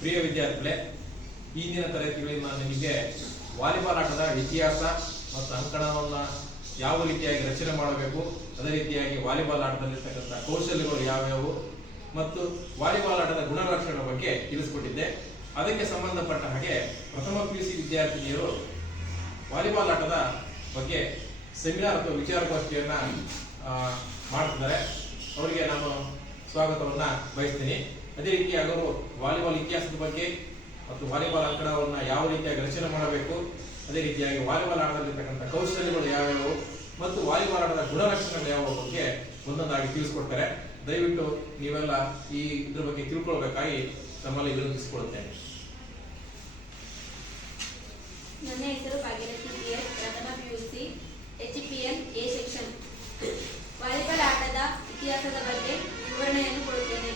ಪ್ರಿಯ ವಿದ್ಯಾರ್ಥಿಗಳೇ, ಇಂದಿನ ತರಗತಿಗಳಲ್ಲಿ ನಾನು ನಿಮಗೆ ವಾಲಿಬಾಲ್ ಆಟದ ಇತಿಹಾಸ ಮತ್ತು ಅಂಕಣವನ್ನು ಯಾವ ರೀತಿಯಾಗಿ ರಚನೆ ಮಾಡಬೇಕು, ಅದೇ ರೀತಿಯಾಗಿ ವಾಲಿಬಾಲ್ ಆಟದಲ್ಲಿರ್ತಕ್ಕಂಥ ಕೌಶಲ್ಯಗಳು ಯಾವ್ಯಾವು ಮತ್ತು ವಾಲಿಬಾಲ್ ಆಟದ ಗುಣಲಕ್ಷಣಗಳ ಬಗ್ಗೆ ತಿಳಿಸಿಕೊಟ್ಟಿದ್ದೆ. ಅದಕ್ಕೆ ಸಂಬಂಧಪಟ್ಟ ಹಾಗೆ ಪ್ರಥಮ PUC ವಿದ್ಯಾರ್ಥಿನಿಯರು ವಾಲಿಬಾಲ್ ಆಟದ ಬಗ್ಗೆ ಸೆಮಿನಾರ್ ಅಥವಾ ವಿಚಾರಗೋಷ್ಠಿಯನ್ನ ಮಾಡ್ತಿದ್ದಾರೆ. ಅವರಿಗೆ ನಾನು ಸ್ವಾಗತವನ್ನ ಬಯಸ್ತೀನಿ. ಅದೇ ರೀತಿಯಾಗಿ ಅವರು ವಾಲಿಬಾಲ್ ಇತಿಹಾಸದ ಬಗ್ಗೆ ಮತ್ತು ವಾಲಿಬಾಲ್ ಅಂಕಣವನ್ನು ಯಾವ ರೀತಿಯಾಗಿ ರಚನೆ ಮಾಡಬೇಕು, ಅದೇ ರೀತಿಯಾಗಿ ವಾಲಿಬಾಲ್ ಆಟದಲ್ಲಿರ್ತಕ್ಕಂಥ ಕೌಶಲ್ಯಗಳು ಯಾವ್ಯಾವು ಮತ್ತು ವಾಲಿಬಾಲ್ ಆಟದ ಗುಣಲಕ್ಷಣಗಳು ಯಾವ ಬಗ್ಗೆ ಒಂದೊಂದಾಗಿ ತಿಳಿಸ್ಕೊಡ್ತಾರೆ. ದಯವಿಟ್ಟು ನೀವೆಲ್ಲ ಇದ್ರ ಬಗ್ಗೆ ತಿಳ್ಕೊಳ್ಬೇಕಾಗಿ ತಮ್ಮಲ್ಲಿ ವಿನಂತಿಸಿಕೊಳ್ಳುತ್ತೇನೆ. ನನ್ನ ಹೆಸರು ಭಾಗ್ಯಲಕ್ಷ್ಮಿ PS, ಪ್ರಥಮ PUC, HPN A section. Volleyball ಆಟದ ಇತಿಹಾಸದ ಬಗ್ಗೆ ವಿವರಣೆಯನ್ನು ಕೊಡುತ್ತೇನೆ.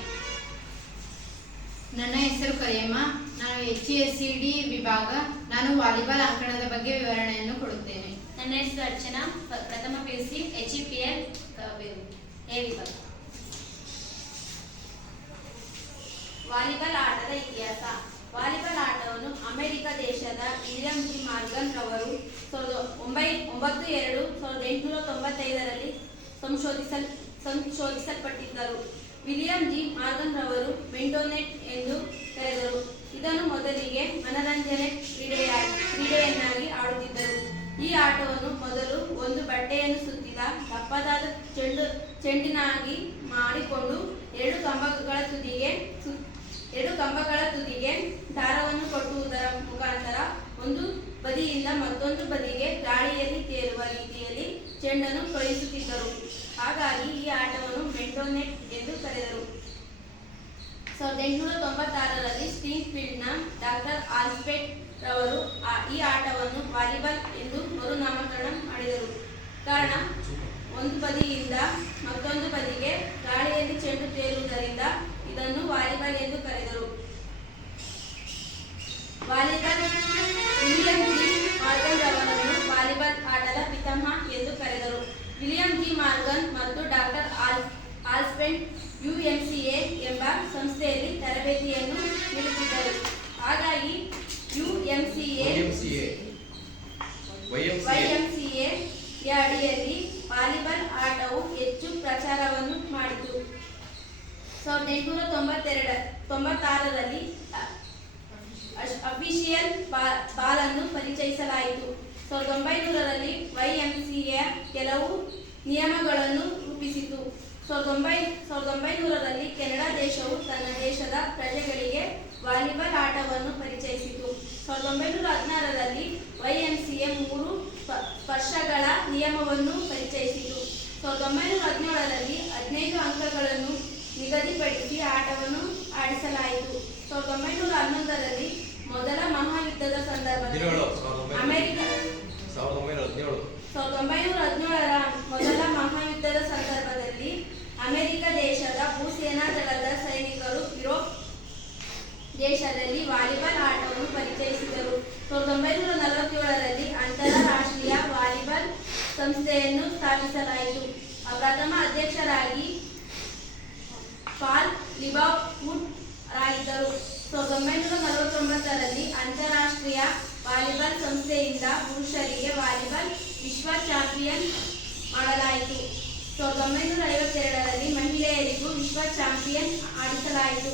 ನನ್ನ ಹೆಸರು ಕರಿಯಮ್ಮ, ನಾನು HSCD ವಿಭಾಗ. ನಾನು ವಾಲಿಬಾಲ್ ಅಂಕಣದ ಬಗ್ಗೆ ವಿವರಣೆಯನ್ನು ಕೊಡುತ್ತೇನೆ. ನನ್ನ ಹೆಸರು ಅರ್ಚನಾ, ಪ್ರಥಮ PUC, HPN A ವಿಭಾಗ. ವಾಲಿಬಾಲ್ ಆಟದ ಇತಿಹಾಸ. ವಾಲಿಬಾಲ್ ಆಟವನ್ನು ಅಮೆರಿಕ ದೇಶದ ವಿಲಿಯಂ ಜಿ ಮಾರ್ಗನ್ ರವರು 1895ರಲ್ಲಿ ಸಂಶೋಧಿಸಲ್ಪಟ್ಟಿದ್ದರು. ವಿಲಿಯಂ ಜಿ ಮಾರ್ಗನ್ ರವರು ಮೆಂಡೋನೆಟ್ ಎಂದು ಕರೆದರು. ಇದನ್ನು ಮೊದಲಿಗೆ ಮನರಂಜನೆ ಕ್ರೀಡೆಯನ್ನಾಗಿ ಆಡುತ್ತಿದ್ದರು. ಈ ಆಟವನ್ನು ಮೊದಲು ಒಂದು ಬಟ್ಟೆಯನ್ನು ಸುತ್ತಿದ ದಪ್ಪದಾದ ಚೆಂಡಿನಾಗಿ ಮಾಡಿಕೊಂಡು ಎರಡು ಕಂಬಗಳ ತುದಿಗೆ ದಾರವನ್ನು ಕಟ್ಟುವುದರ ಮುಖಾಂತರ ಒಂದು ಬದಿಯಿಂದ ಮತ್ತೊಂದು ಬದಿಗೆ ಗಾಳಿಯಲ್ಲಿ ತೇಲುವ ರೀತಿಯಲ್ಲಿ ಚೆಂಡನ್ನು ಕಳುಹಿಸುತ್ತಿದ್ದರು. ಹಾಗಾಗಿ ಈ ಆಟವನ್ನು ಮೆಂಡೋನೆಟ್ ಎಂದು ಕರೆದರು. 1896ರಲ್ಲಿ ಸ್ಪ್ರಿಂಗ್ಫೀಲ್ಡ್ನ ಡಾಕ್ಟರ್ ಆಲ್ಫ್ರೆಡ್ ರವರು ಈ ಆಟವನ್ನು ವಾಲಿಬಾಲ್ ಎಂದು ಮರುನಾಮಕರಣ ಮಾಡಿದರು. ಕಾರಣ, ಒಂದು ಬದಿಯಿಂದ ಮತ್ತೊಂದು ಬದಿಗೆ ಗಾಳಿಯಲ್ಲಿ ಚೆಂಡು ತೇಲುವುದರಿಂದ ಇದನ್ನು ವಾಲಿಬಾಲ್ ಎಂದು ಕರೆದರು. ವಿಲಿಯಂ ಜಿ ಮಾರ್ಗನ್ ರವರನ್ನು ವಾಲಿಬಾಲ್ ಆಟದ ಪಿತಾಮಹ ಎಂದು ಕರೆದರು. ವಿಲಿಯಂ ಜಿ ಮಾರ್ಗನ್ ಮತ್ತು ಡಾಕ್ಟರ್ ಆಲ್ಫ್ರೆಡ್ UMCA ಎಂಬ ಸಂಸ್ಥೆಯಲ್ಲಿ ತರಬೇತಿಯನ್ನು ನೀಡುತ್ತಿದ್ದರು. ಹಾಗಾಗಿ YMCA ಯ ಅಡಿಯಲ್ಲಿ ವಾಲಿಬಾಲ್ ಆಟವು ಹೆಚ್ಚು ಪ್ರಚಾರವನ್ನು ಮಾಡಿತು. 1896ರಲ್ಲಿ ಅಫಿಷಿಯಲ್ ಬಾಲ್ ಅನ್ನು ಪರಿಚಯಿಸಲಾಯಿತು. 1900ರಲ್ಲಿ YMCA ಕೆಲವು ನಿಯಮಗಳನ್ನು ರೂಪಿಸಿತು. 1900ರಲ್ಲಿ ಕೆನಡಾ ದೇಶವು ತನ್ನ ದೇಶದ ಪ್ರಜೆಗಳಿಗೆ ವಾಲಿಬಾಲ್ ಆಟವನ್ನು ಪರಿಚಯಿಸಿತು. 1916ರಲ್ಲಿ YMCA 3 ಸ್ಪರ್ಶಗಳ ನಿಯಮವನ್ನು ಪರಿಚಯಿಸಿತು. 1917ರಲ್ಲಿ 15 ಅಂಕಗಳನ್ನು ನಿಗದಿಪಡಿಸಿ ಆಟವನ್ನು ಆಡಿಸಲಾಯಿತು. 1911ರಲ್ಲಿ ಮೊದಲ ಮಹಾಯುದ್ಧದ ಸಂದರ್ಭದಲ್ಲಿ 1917ರ ಮೊದಲ ಮಹಾಯುದ್ಧದ ಸಂದರ್ಭದಲ್ಲಿ ಅಮೆರಿಕ ದೇಶದ ಭೂಸೇನಾ ದಳದ ಸೈನಿಕರು ಯುರೋಪ್ ದೇಶದಲ್ಲಿ ವಾಲಿಬಾಲ್ ಆಟವನ್ನು ಪರಿಚಯಿಸಿದರು. 1947ರಲ್ಲಿ ಅಂತಾರಾಷ್ಟ್ರೀಯ ವಾಲಿಬಾಲ್ ಸಂಸ್ಥೆಯನ್ನು ಸ್ಥಾಪಿಸಲಾಯಿತು. ಪ್ರಥಮ ಅಧ್ಯಕ್ಷರಾಗಿ ಪಾಲ್ ಲಿಬಾವುಡ್ ರಾಗಿದ್ದರು. 1949ರಲ್ಲಿ ಅಂತಾರಾಷ್ಟ್ರೀಯ ವಾಲಿಬಾಲ್ ಸಂಸ್ಥೆಯಿಂದ ಪುರುಷರಿಗೆ ವಾಲಿಬಾಲ್ ವಿಶ್ವ ಚಾಂಪಿಯನ್ ಮಾಡಲಾಯಿತು. 1952ರಲ್ಲಿ ಮಹಿಳೆಯರಿಗೂ ವಿಶ್ವ ಚಾಂಪಿಯನ್ ಆಡಿಸಲಾಯಿತು.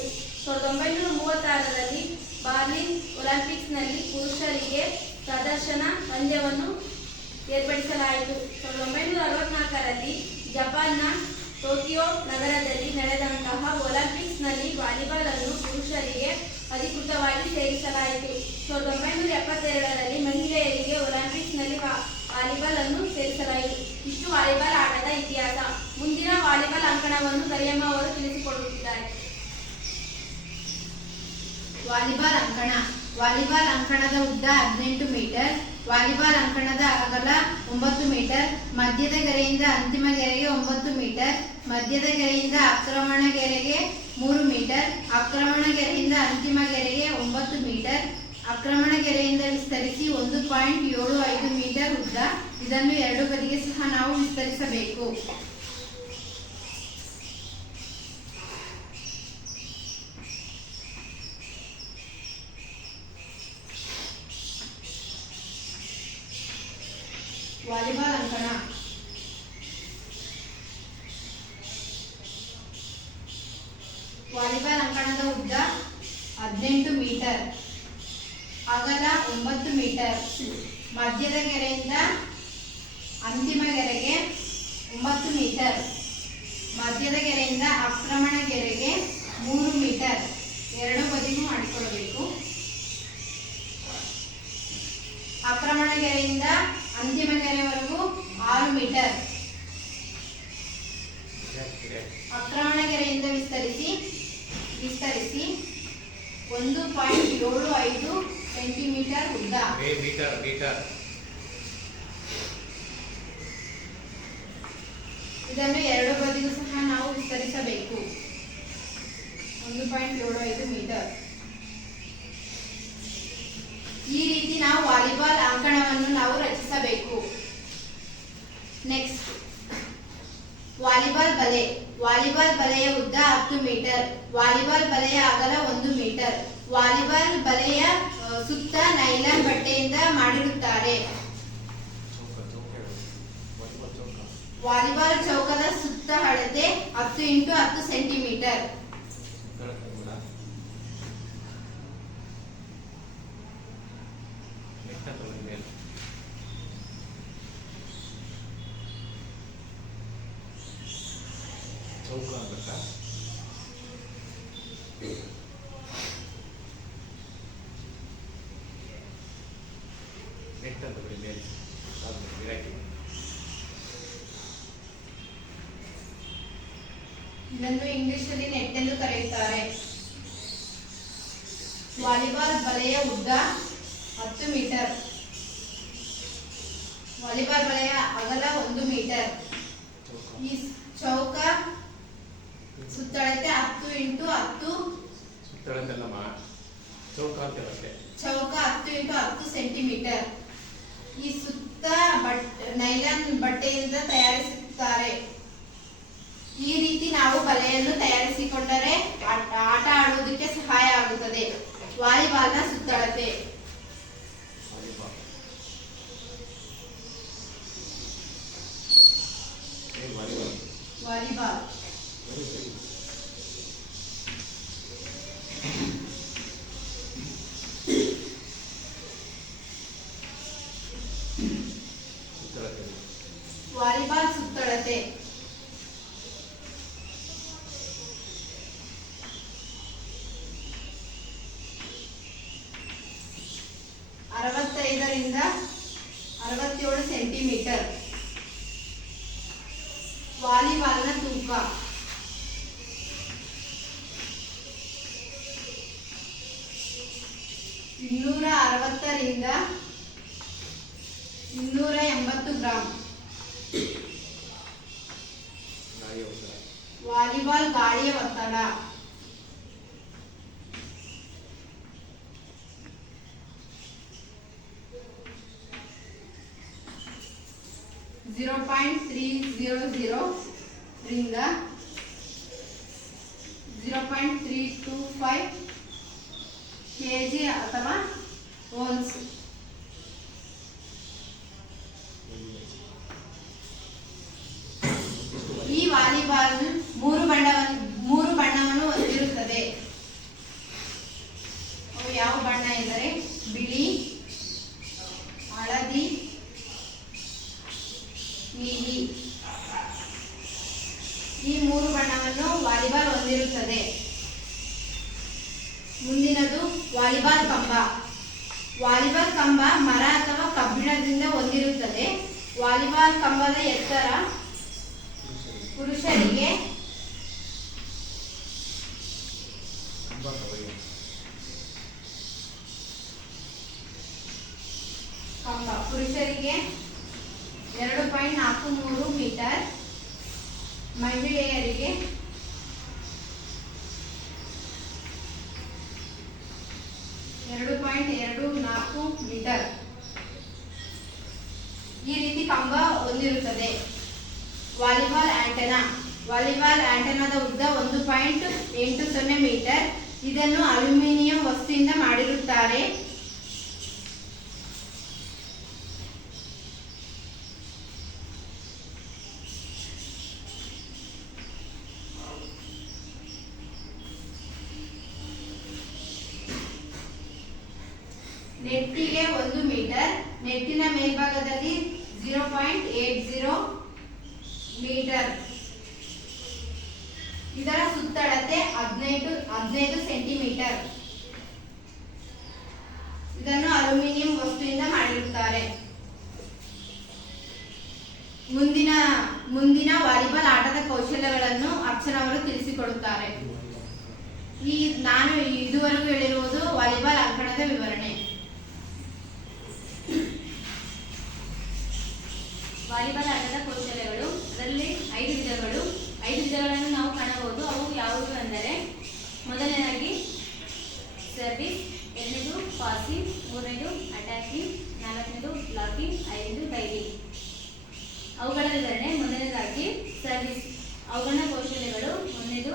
1936ರಲ್ಲಿ ಬರ್ಲಿನ್ ಒಲಿಂಪಿಕ್ಸ್ನಲ್ಲಿ ಪುರುಷರಿಗೆ ಪ್ರದರ್ಶನ ಪಂದ್ಯವನ್ನು ಏರ್ಪಡಿಸಲಾಯಿತು. 1964ರಲ್ಲಿ ಜಪಾನ್ನ ಟೋಕಿಯೋ ನಗರದಲ್ಲಿ ನಡೆದಂತಹ ಒಲಿಂಪಿಕ್ಸ್ನಲ್ಲಿ ವಾಲಿಬಾಲ್ ಅನ್ನು ಪುರುಷರಿಗೆ ಅಧಿಕೃತವಾಗಿ ಸೇರಿಸಲಾಯಿತು. 1972ರಲ್ಲಿ ಮಹಿಳೆಯರಿಗೆ ಒಲಿಂಪಿಕ್ಸ್ನಲ್ಲಿ ವಾಲಿಬಾಲ್ ಅನ್ನು ಸೇರಿಸಲಾಯಿತು. ಇಷ್ಟು ವಾಲಿಬಾಲ್ ಆಟದ ಇತಿಹಾಸ. ಮುಂದಿನ ವಾಲಿಬಾಲ್ ಅಂಕಣವನ್ನು ಕರಿಯಮ್ಮ ಅವರು ತಿಳಿಸಿಕೊಡುತ್ತಿದ್ದಾರೆ. ವಾಲಿಬಾಲ್ ಅಂಕಣ. ವಾಲಿಬಾಲ್ ಅಂಕಣದ ಉದ್ದ 18 ಮೀಟರ್. ವಾಲಿಬಾಲ್ ಅಂಕಣದ ಅಗಲ 9 ಮೀಟರ್. ಮಧ್ಯದ ಗೆರೆಯಿಂದ ಅಂತಿಮ ಗೆರೆಗೆ 9 ಮೀಟರ್. ಮಧ್ಯದ ಗೆರೆಯಿಂದ ಆಕ್ರಮಣ ಗೆರೆಗೆ 3 ಮೀಟರ್. ಆಕ್ರಮಣ ಗೆರೆಯಿಂದ ಅಂತಿಮ ಗೆರೆಗೆ 9 ಮೀಟರ್. ಆಕ್ರಮಣ ಗೆರೆಯಿಂದ ವಿಸ್ತರಿಸಿ 1.75 ಮೀಟರ್ ಉದ್ದ. ಇದನ್ನು ಎರಡು ಬದಿಗೆ ಸಹ ನಾವು ವಿಸ್ತರಿಸಬೇಕು. ವಾಲಿಬಾಲ್ ಅಂಕಣ ವಾಲಿಬಾಲ್ ಅಂಕಣದ ಉದ್ದ 18 ಮೀಟರ್, ಅಗಲ 9 ಮೀಟರ್, ಮಧ್ಯದ ಗೆರೆಯಿಂದ ಅಂತಿಮ ಗೆರೆಗೆ 9 ಮೀಟರ್, ಮಧ್ಯದ ಗೆರೆಯಿಂದ ಆಕ್ರಮಣ ಗೆರೆಗೆ 3 ಮೀಟರ್, ಎರಡು ಬದಿಗೂ ಮಾಡಿಕೊಳ್ಳಬೇಕು. ಆಕ್ರಮಣ ಗೆರೆಯಿಂದ ಅಂತಿಮ ಗೆರೆವರೆಗೂ 6 ಮೀಟರ್, ಆಕ್ರಮಣ ಗೆರೆಯಿಂದ ವಿಸ್ತರಿಸಿ 1.75 ಸೆಂಟಿಮೀಟರ್ ಉದ್ದ. ಮೀಟರ್ ಇದನ್ನು ಎರಡು ಬದಿಗೂ ಸಹ ನಾವು ವಿಸ್ತರಿಸಬೇಕು. 1.75 ಮೀಟರ್. ಈ ರೀತಿ ನಾವು ವಾಲಿಬಾಲ್ ಅಂಕಣವನ್ನು ನಾವು ರಚಿಸಬೇಕು. ನೆಕ್ಸ್ಟ್, ವಾಲಿಬಾಲ್ ಬಲೆ. ವಾಲಿಬಾಲ್ ಬಲೆಯ ಉದ್ದ 10 ಮೀಟರ್, ವಾಲಿಬಾಲ್ ಬಲೆಯ ಅಗಲ 1 ಮೀಟರ್. ವಾಲಿಬಾಲ್ ಬಲೆಯ ಸುತ್ತ ನೈಲಾನ್ ಬಟ್ಟೆಯಿಂದ ಮಾಡಿರುತ್ತಾರೆ. ವಾಲಿಬಾಲ್ ಚೌಕದ ಸುತ್ತ ಅಳತೆ 10 × 10 ಸೆಂಟಿಮೀಟರ್. ಚೌಕ ಅಂತ ನೆಟ್ ಅಂತ ಬರೀ ಮೇಲೆ ಗಿರಾಕಿ. ಇದನ್ನು ಇಂಗ್ಲಿಷಲ್ಲಿ ನೆಟ್ ಎಂದು ಕರೆಯುತ್ತಾರೆ. ವಾಲಿಬಾಲ್ ಬಲೆಯ ಉದ್ದ 10 ಮೀಟರ್, ವಾಲಿಬಾಲ್ ಬಲೆಯ ಅಗಲ 1 ಮೀಟರ್. ಈ ಚೌಕ ಸುತ್ತಳತೆ 10 × 10 ಸುತ್ತಳತೆಲ್ಲಮ್ಮ ಚೌಕ ಅಂತಿರುತ್ತೆ. ಚೌಕ 10 × 10 ಸೆಂಟಿಮೀಟರ್. ಈ ಸುತ್ತ ನೈಲಾನ್ ಬಟ್ಟೆಯಿಂದ ತಯಾರಿಸುತ್ತಾರೆ. ಈ ರೀತಿ ನಾವು ಬಲೆಯನ್ನು ತಯಾರಿಸಿಕೊಂಡರೆ ಆಟ ಆಡುವುದಕ್ಕೆ ಸಹಾಯ ಆಗುತ್ತದೆ. ವಾಲಿಬಾಲ್ನ ಸುತ್ತಳತೆ. ವಾಲಿಬಾಲ್ ವಾಲಿಬಾಲ್ ಸುತ್ತಳತೆ 65 ರಿಂದ 67 ಸೆಂಟಿಮೀಟರ್. ವಾಲಿಬಾಲ್ನ ತೂಕ 260 ರಿಂದ 280 ಗ್ರಾಂ. ವಾಲಿಬಾಲ್ ಗಾಳಿಯ ಒತ್ತಡ 0.300 ರಿಂದ 0.325 kg ಅಥವಾ ಓನ್ಸ್. ಈ ವಾಲಿಬಾಲ್ ಮೂರು ಬಣ್ಣವನ್ನು ಹೊಂದಿರುತ್ತದೆ. ಅವು ಯಾವ ಬಣ್ಣ ಎಂದರೆ ಬಿಳಿ, ಹಳದಿ, ನೀಲಿ. ಈ ಮೂರು ಬಣ್ಣವನ್ನು ವಾಲಿಬಾಲ್ ಹೊಂದಿರುತ್ತದೆ. ಮುಂದಿನದು ವಾಲಿಬಾಲ್ ಕಂಬ. ವಾಲಿಬಾಲ್ ಕಂಬ ಮರ ಅಥವಾ ಕಬ್ಬಿಣದಿಂದ ಹೊಂದಿರುತ್ತದೆ. ವಾಲಿಬಾಲ್ ಕಂಬದ ಎತ್ತರ ಪುರುಷರಿಗೆ ಕಂಬ ಪುರುಷರಿಗೆ 2.43 ಮೀಟರ್, ಮಹಿಳೆಯರಿಗೆ 2.24 ಮೀಟರ್. ಈ ರೀತಿ ಕಂಬ ಹೊಂದಿರುತ್ತದೆ. Volleyball antenna. ವಾಲಿಬಾಲ್ ಆಂಟೆನಾದ ಉದ್ದ 1.80 ಮೀಟರ್. ಇದನ್ನು ಅಲ್ಯೂಮಿನಿಯಂ ವಸ್ತುವಿಂದ ಮಾಡಿರುತ್ತಾರೆ. ನೆಟ್ಟಿಗೆ 1 ಮೀಟರ್, ನೆಟ್ಟಿನ ಮೇಲ್ಭಾಗದಲ್ಲಿ 0.80 ಮೀಟರ್. ಇದರ ಸುತ್ತಳತೆ 15 ಸೆಂಟಿಮೀಟರ್. ಇದನ್ನು ಅಲ್ಯೂಮಿನಿಯಂ ವಸ್ತುವಿಂದ ಮಾಡಿರುತ್ತಾರೆ. ಮುಂದಿನ ವಾಲಿಬಾಲ್ ಆಟದ ಕೌಶಲ್ಯಗಳನ್ನು ಅರ್ಚನಾ ಅವರು ತಿಳಿಸಿಕೊಡುತ್ತಾರೆ. ನಾನು ಇದುವರೆಗೂ ಹೇಳಿರುವುದು ವಾಲಿಬಾಲ್ ಅಂಕಣದ ವಿವರಣೆ. ವಾಲಿಬಾಲ್ ಆಟದ ಕೌಶಲ್ಯಗಳು, ಅದರಲ್ಲಿ 5 ವಿಧಗಳು. 5 ವಿಧಗಳನ್ನು ನಾವು ಕಾಣಬಹುದು. ಅವು ಯಾವುವು ಅಂದರೆ, ಮೊದಲನೇದಾಗಿ ಸರ್ವಿಸ್, ಎರಡನೇದು ಪಾಸಿಂಗ್, ಮೂರನೇದು ಅಟ್ಯಾಕಿಂಗ್, ನಾಲ್ಕನೇದು ಬ್ಲಾಕಿಂಗ್, ಐದನೇದು ಡೈವಿಂಗ್. ಅವುಗಳ ವಿವರಣೆ. ಮೊದಲನೇದಾಗಿ ಸರ್ವಿಸ್. ಅವುಗಳ ಕೌಶಲ್ಯಗಳು: ಒಂದನೇದು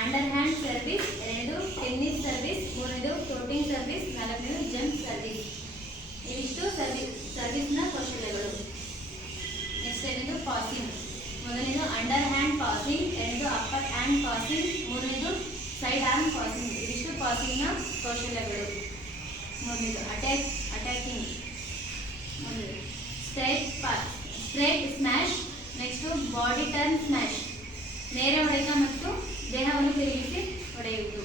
ಅಂಡರ್ ಹ್ಯಾಂಡ್ ಸರ್ವಿಸ್, ಎರಡನೇದು ಟೆನ್ನಿಸ್ ಸರ್ವಿಸ್, ಮೂರನೇದು ಫ್ಲೋಟಿಂಗ್ ಸರ್ವಿಸ್, ನಾಲ್ಕನೇದು ಜಂಪ್ ಸರ್ವಿಸ್. ಇವಿಷ್ಟು ಸರ್ವಿಸ್ನ ಕೌಶಲ್ಯಗಳು. ನೆಕ್ಸ್ಟ್ ಎರಡನೇದು ಪಾಸಿಂಗ್. ಮೊದಲನೇದು ಅಂಡರ್ ಹ್ಯಾಂಡ್ ಪಾಸಿಂಗ್, ಎರಡನೇದು ಅಪ್ಪರ್ ಹ್ಯಾಂಡ್ ಪಾಸಿಂಗ್, ಮೂರನೇದು ಸೈಡ್ ಆರ್ಮ್ ಪಾಸಿಂಗ್. ಇವಿಷ್ಟು ಪಾಸಿಂಗ್ನ ಕೌಶಲ್ಯಗಳು. ಮೂರನೇದು ಅಟ್ಯಾಕಿಂಗ್. ಮೊದಲನೇದು straight smash, next body turn smash, ನೇರ ಹೊಡೆತ ಮತ್ತು ದೇಹವನ್ನು ತಿರುಗಿಸಿ ಹೊಡೆಯುವುದು.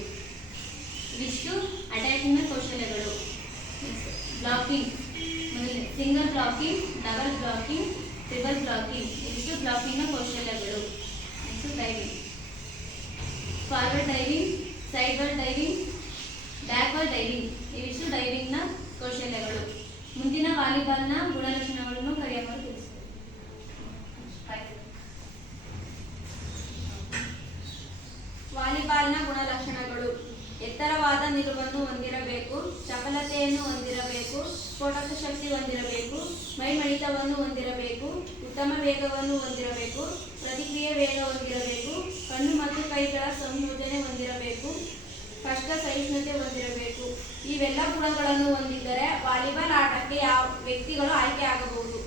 ಇವಿಷ್ಟು ಅಟ್ಯಾಕಿಂಗ್ನ ಕೌಶಲ್ಯಗಳು. ಬ್ಲಾಕಿಂಗ್. ಮೊದಲನೇ single blocking, double blocking, triple blocking. ಇವಿಷ್ಟು ಬ್ಲಾಕಿಂಗ್ನ ಕೌಶಲ್ಯಗಳು. Next diving. Forward diving, sideward diving, backward diving. ಇವಿಷ್ಟು ಡೈವಿಂಗ್ನ ಕೌಶಲ್ಯಗಳು. ಮುಂದಿನ ವಾಲಿಬಾಲ್ನ ಗುಣಲಕ್ಷಣಗಳನ್ನು ಕರೆಯಬಹುದು ತಿಳಿಸುತ್ತದೆ. ವಾಲಿಬಾಲ್ನ ಗುಣಲಕ್ಷಣಗಳು: ಎತ್ತರವಾದ ನಿಲುವನ್ನು ಹೊಂದಿರಬೇಕು, ಚಪಲತೆಯನ್ನು ಹೊಂದಿರಬೇಕು, ಸ್ಫೋಟಕ ಶಕ್ತಿ ಹೊಂದಿರಬೇಕು, ಮೈಮಣಿತವನ್ನು ಹೊಂದಿರಬೇಕು, ಉತ್ತಮ ವೇಗವನ್ನು ಹೊಂದಿರಬೇಕು, ಪ್ರತಿಕ್ರಿಯೆ ವೇಗ ಹೊಂದಿರಬೇಕು, ಕಣ್ಣು ಮತ್ತು ಕೈಗಳ ಸಂಯೋಜನೆ ಹೊಂದಿರಬೇಕು, ಕಷ್ಟ ಸಹಿಷ್ಣುತೆ ಹೊಂದಿರಬೇಕು. ಇವೆಲ್ಲ ಗುಣಗಳನ್ನು ಹೊಂದಿದ್ದರೆ ವಾಲಿಬಾಲ್ ಆಟಕ್ಕೆ ಯಾವ ವ್ಯಕ್ತಿಗಳು ಆಯ್ಕೆಯಾಗಬಹುದು.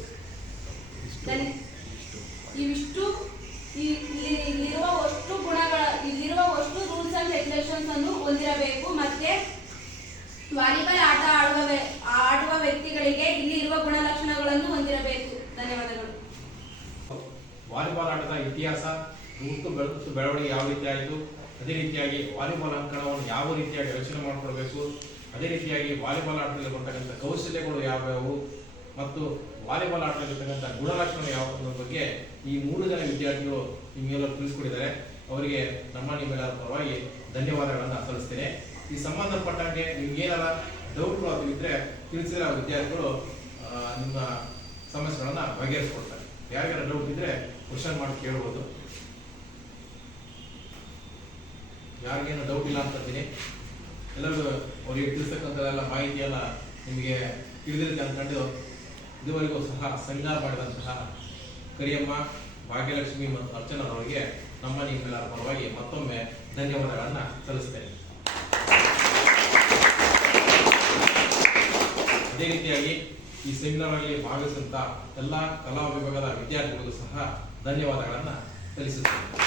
ಇವಿಷ್ಟು ಇಲ್ಲಿರುವ ಅಷ್ಟು ರೂಲ್ಸ್ ಅಂಡ್ ರೆಗ್ಯುಲೇಷನ್ಸ್ ಅನ್ನು ಹೊಂದಿರಬೇಕು. ಮತ್ತೆ ವಾಲಿಬಾಲ್ ಆಟ ಆಡುವ ವ್ಯಕ್ತಿಗಳಿಗೆ ಇಲ್ಲಿ ಇರುವ ಗುಣಲಕ್ಷಣಗಳನ್ನು ಹೊಂದಿರಬೇಕು. ಧನ್ಯವಾದಗಳು. ವಾಲಿಬಾಲ್ ಆಟದ ಇತಿಹಾಸ, ಬೆಳವಣಿಗೆ ಯಾವ ರೀತಿ ಆಯಿತು, ಅದೇ ರೀತಿಯಾಗಿ ವಾಲಿಬಾಲ್ ಅಂಕಣವನ್ನು ಯಾವ ರೀತಿಯಾಗಿ ರಚನೆ ಮಾಡಿಕೊಳ್ಬೇಕು, ಅದೇ ರೀತಿಯಾಗಿ ವಾಲಿಬಾಲ್ ಆಟದಲ್ಲಿ ಬರ್ತಕ್ಕಂಥ ಕೌಶಲ್ಯಗಳು ಯಾವ್ಯಾವು ಮತ್ತು ವಾಲಿಬಾಲ್ ಆಟದಲ್ಲಿರ್ತಕ್ಕಂಥ ಗುಣಲಕ್ಷಣ ಯಾವ ಬಗ್ಗೆ ಈ 3 ಜನ ವಿದ್ಯಾರ್ಥಿಗಳು ನಿಮಗೆಲ್ಲರೂ ತಿಳಿಸ್ಕೊಟ್ಟಿದ್ದಾರೆ. ಅವರಿಗೆ ನಿಮ್ಮೆಲ್ಲರ ಪರವಾಗಿ ಧನ್ಯವಾದಗಳನ್ನು ಸಲ್ಲಿಸ್ತೇನೆ. ಈ ಸಂಬಂಧಪಟ್ಟಂಗೆ ನಿಮ್ಗೇನಾರ ಡೌಟ್ಗಳು ಅದು ಇದ್ದರೆ ತಿಳಿಸಿದ್ರೆ ಆ ವಿದ್ಯಾರ್ಥಿಗಳು ನಿಮ್ಮ ಸಮಸ್ಯೆಗಳನ್ನು ಬಗೆಹರಿಸ್ಕೊಡ್ತಾರೆ. ಯಾರಿಗಾರ ಡೌಟ್ ಇದ್ದರೆ ಕ್ವಶನ್ ಮಾಡಿ ಕೇಳ್ಬೋದು. ಯಾರಿಗೇನು ಡೌಟ್ ಇಲ್ಲ ಅಂತೀನಿ. ಎಲ್ಲರೂ ಅವರಿಗೆ ತಿಳಿಸ್ತಕ್ಕಂಥ ಎಲ್ಲ ಮಾಹಿತಿಯೆಲ್ಲ ನಿಮಗೆ ತಿಳಿದಿರುತ್ತೆ ಅಂದ್ಕೊಂಡು ಇದುವರೆಗೂ ಸಹ ಸಂಘ ಮಾಡಿದಂತಹ ಕರಿಯಮ್ಮ, ಭಾಗ್ಯಲಕ್ಷ್ಮಿ ಮತ್ತು ಅರ್ಚನರವರಿಗೆ ನಿಮ್ಮೆಲ್ಲರ ಪರವಾಗಿ ಮತ್ತೊಮ್ಮೆ ಧನ್ಯವಾದಗಳನ್ನು ಸಲ್ಲಿಸ್ತೇನೆ. ಅದೇ ರೀತಿಯಾಗಿ ಈ ಸೆಮಿನಾರಲ್ಲಿ ಭಾಗವಹಿಸಿದಂಥ ಎಲ್ಲ ಕಲಾ ವಿಭಾಗದ ವಿದ್ಯಾರ್ಥಿಗಳಿಗೂ ಸಹ ಧನ್ಯವಾದಗಳನ್ನು ಸಲ್ಲಿಸುತ್ತೇನೆ.